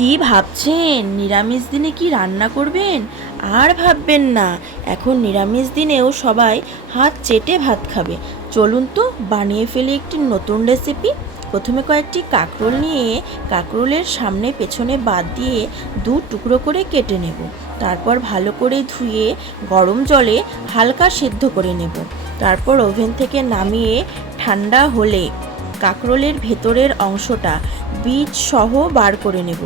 কি ভাবছেন নিরামিষ দিনে কি রান্না করবেন? আর ভাববেন না, এখন নিরামিষ দিনেও সবাই হাত চেটে ভাত খাবে। চলুন তো বানিয়ে ফেলি একটি নতুন রেসিপি। প্রথমে কয়েকটি কাঁকরোল নিয়ে কাঁকরোলের সামনে পেছনে বাদ দিয়ে দু টুকরো করে কেটে নেব। তারপর ভালো করে ধুয়ে গরম জলে হালকা সেদ্ধ করে নেব। তারপর ওভেন থেকে নামিয়ে ঠান্ডা হলে কাঁকরোলের ভেতরের অংশটা বীজ সহ বার করে নেব।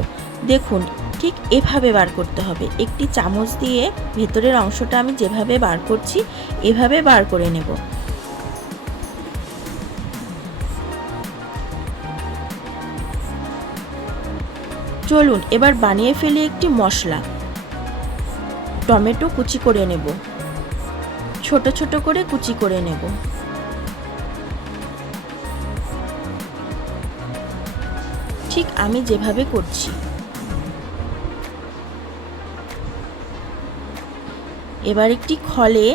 দেখুন, ঠিক এভাবে বার করতে হবে। একটি চামচ দিয়ে ভেতরের অংশটা আমি যেভাবে বার করছি এভাবে বার করে নেব। চলুন এবার বানিয়ে ফেলি একটি মশলা। টমেটো কুচি করে নেব, ছোট ছোট করে কুচি করে নেব। ঠিক আমি যেভাবে করছি। এবার একটি খলে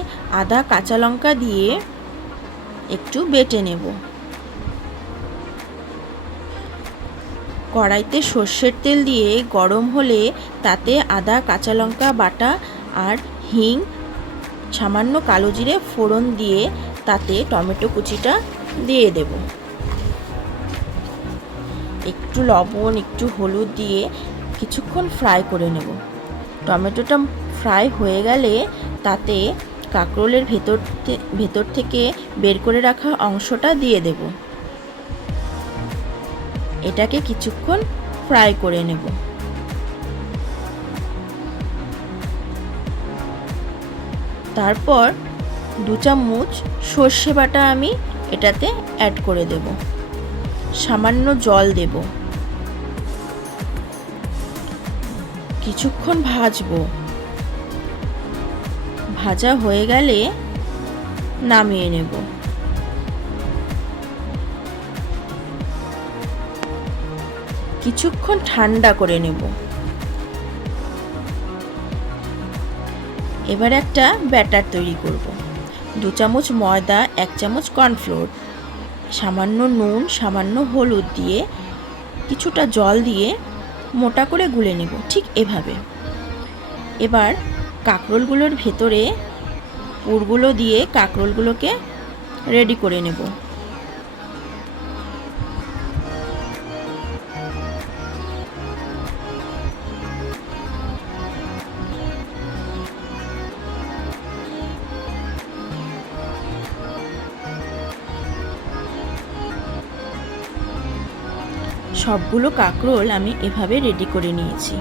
আদা কাঁচা লঙ্কা দিয়ে একটু বেটে নেব। কড়াইতে সর্ষের তেল দিয়ে গরম হলে তাতে আদা কাঁচা লঙ্কা বাটা আর হিং, সামান্য কালো জিরে ফোড়ন দিয়ে তাতে টমেটো কুচিটা দিয়ে দেব। একটু লবণ একটু হলুদ দিয়ে কিছুক্ষণ ফ্রাই করে নেব। টমেটোটা ফ্রাই হয়ে গেলে তাতে কাঁকরোলের ভেতর থেকে বের করে রাখা অংশটা দিয়ে দেব। এটাকে কিছুক্ষণ ফ্রাই করে নেব। তারপর 2 চামচ সর্ষে বাটা আমি এটাতে অ্যাড করে দেব। সামান্য জল দেব। কিছুক্ষণ ভাজবো। ভাজা হয়ে গেলে নামিয়ে নেব। কিছুক্ষণ ঠান্ডা করে নেব। এবার একটা ব্যাটার তৈরি করব। 2 চামচ ময়দা, 1 চামচ কর্নফ্লোর, সামান্য নুন, সামান্য হলুদ দিয়ে কিছুটা জল দিয়ে মোটা করে গুলে নেব, ঠিক এভাবে। এবার কাঁকরোলগুলোর ভেতরে পুরগুলো দিয়ে কাঁকরোলগুলোকে রেডি করে নেব। সবগুলো কাঁকরোল আমি এভাবে রেডি করে নিয়েছি।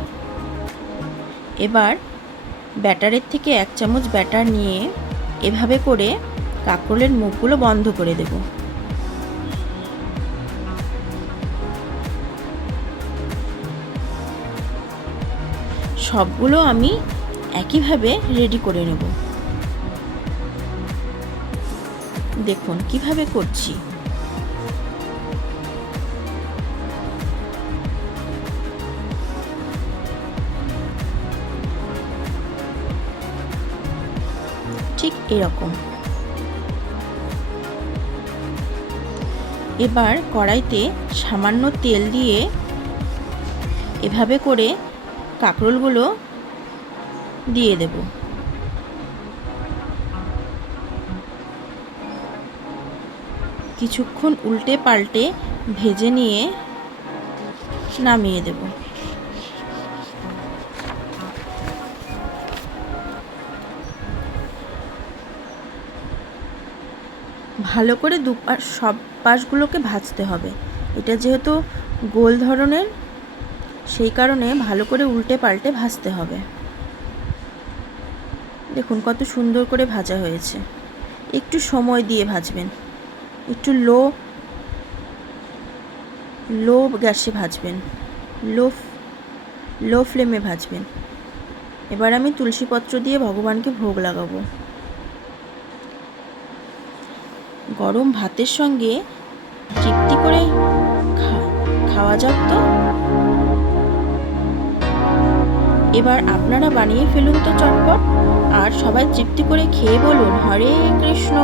এবার ব্যাটারের থেকে 1 চামচ ব্যাটার নিয়ে এভাবে করে কাঁকরোলের মুখগুলো বন্ধ করে দেব। সবগুলো আমি একইভাবে রেডি করে নেব। দেখুন কিভাবে করছি। ঠিক এরকম। এবার কড়াইতে সামান্য তেল দিয়ে এভাবে করে কাঁকরোলগুলো দিয়ে দেব। কিছুক্ষণ উল্টে পাল্টে ভেজে নিয়ে নামিয়ে দেব। ভালো করে সব পাশগুলোকে ভাজতে হবে। এটা যেহেতু গোল ধরনের, সেই কারণে ভালো করে উল্টে পাল্টে ভাজতে হবে। দেখুন কত সুন্দর করে ভাজা হয়েছে। একটু সময় দিয়ে ভাজবেন, একটু লো গ্যাসে ভাজবেন, লো ফ্লেমে ভাজবেন। এবার আমি তুলসী পত্র দিয়ে ভগবানকে ভোগ লাগাবো। গরম ভাতের সঙ্গে তৃপ্তি করে খাওয়া যাক তো। এবার আপনারা বানিয়ে ফেলুন তো চটপট, আর সবাই তৃপ্তি করে খেয়ে বলুন হরে কৃষ্ণ।